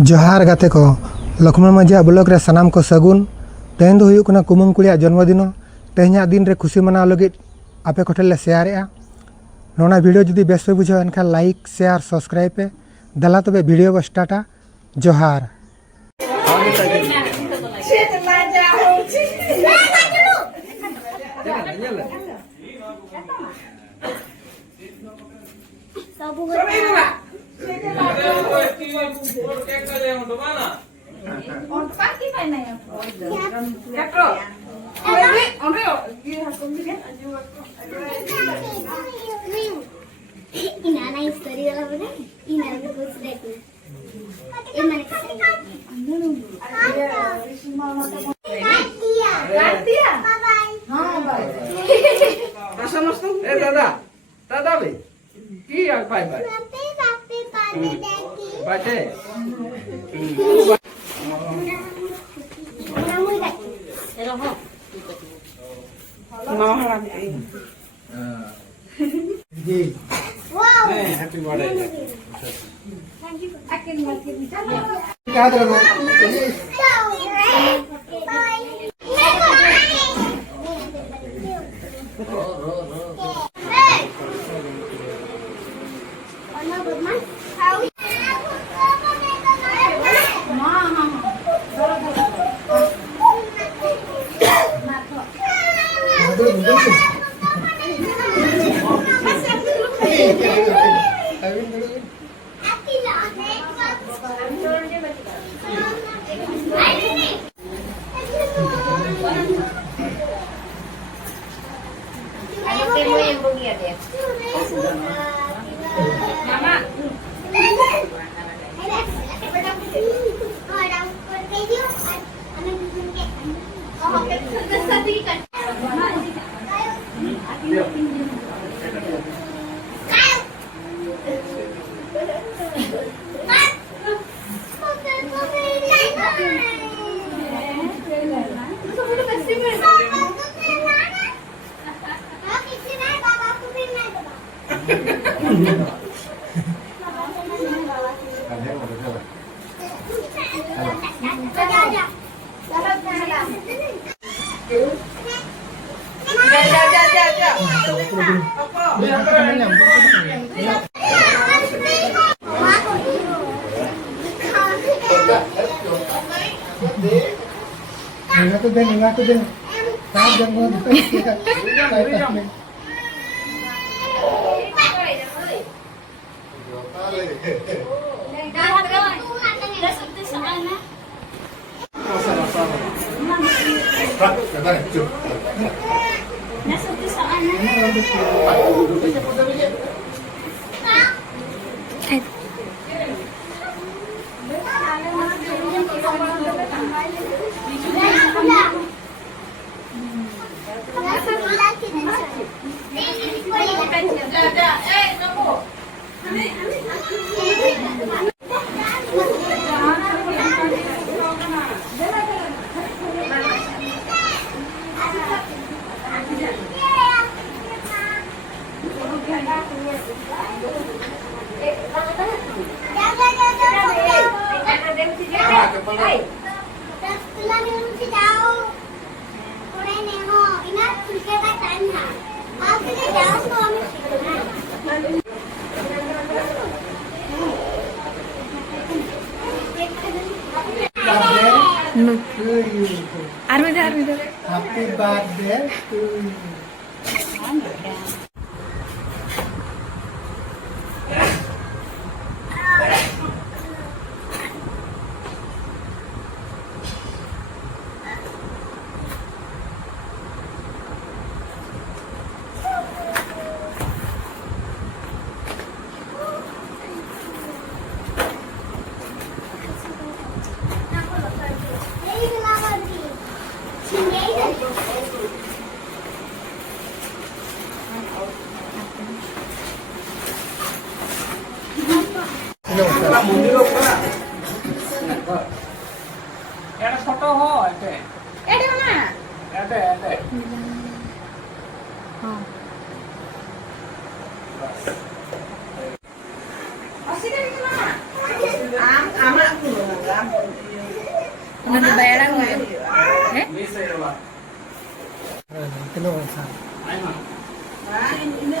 जोहार गाते को लक्ष्मण माझी ब्लॉक रे सानाम को सगुन तेहन दो हुयुक कना कुमंग कुड़िया जन्मदिन तेहना दिन रे खुशी मनाव लगे आपे कोठे ले शेयर नोना वीडियो जुदी बेस पे बुझाव एनखान लाइक शेयर सब्सक्राइब पे दला तबे वीडियो को स्टार्टा जोहार दादा भाई की बाय बाय बाटे जी हैप्पी बर्थडे क्या करोगे Enggak tuh deh. Jangan mau Happy birthday to you. Kalau mundur kena. Ada foto ho, ada. Ada mana? Ada. Masih dari mana? Amak aku. Udah dibayaran nggak? Eh? Bisa ya, Pak. Kena usah. Ayo, Mak.